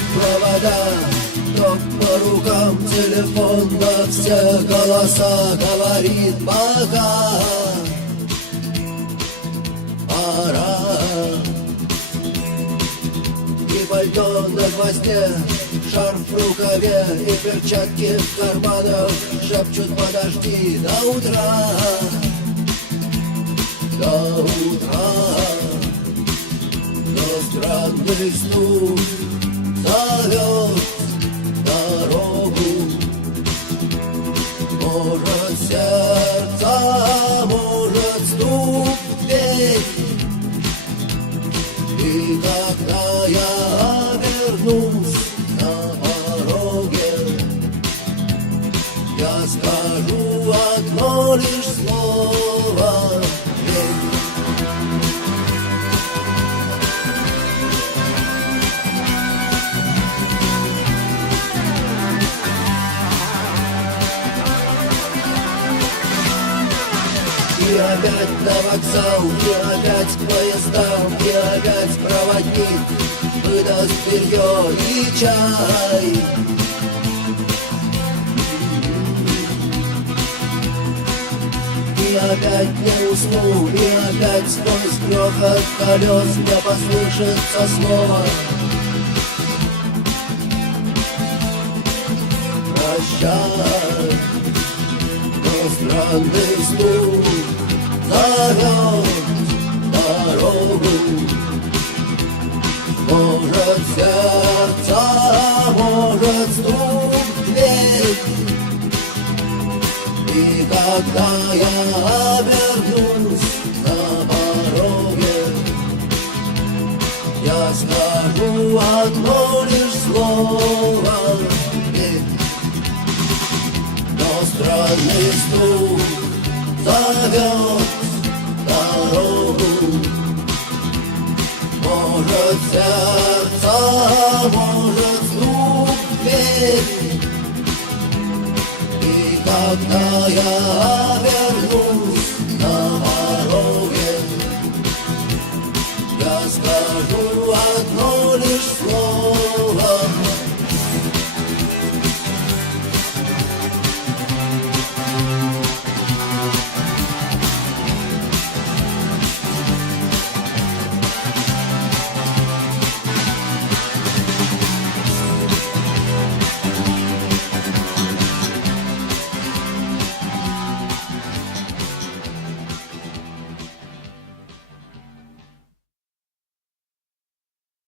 идут провода, ток по рукам, телефон на все голоса говорит пока. Пора. И пальто на гвозде, шарф в рукаве и перчатки в карманах шепчут подожди до утра. До утра. Но странный стук зовет дорогу. Может сердце, может стук дверь. И когда я обернусь на пороге, я скажу одно лишь слово. И опять на вокзал, и опять к поездам, и опять проводник выдаст белье и чай. И опять не усну, и опять сквозь грохот колес мне послышится слово. Прощай. Но странный стук зовет дорогу. Может сердце, может стук дверь. И когда я обернусь на пороге, я скажу одно лишь слово. Но странный стук зовет дорогу. Может сердце, может стук дверь. И когда я обернусь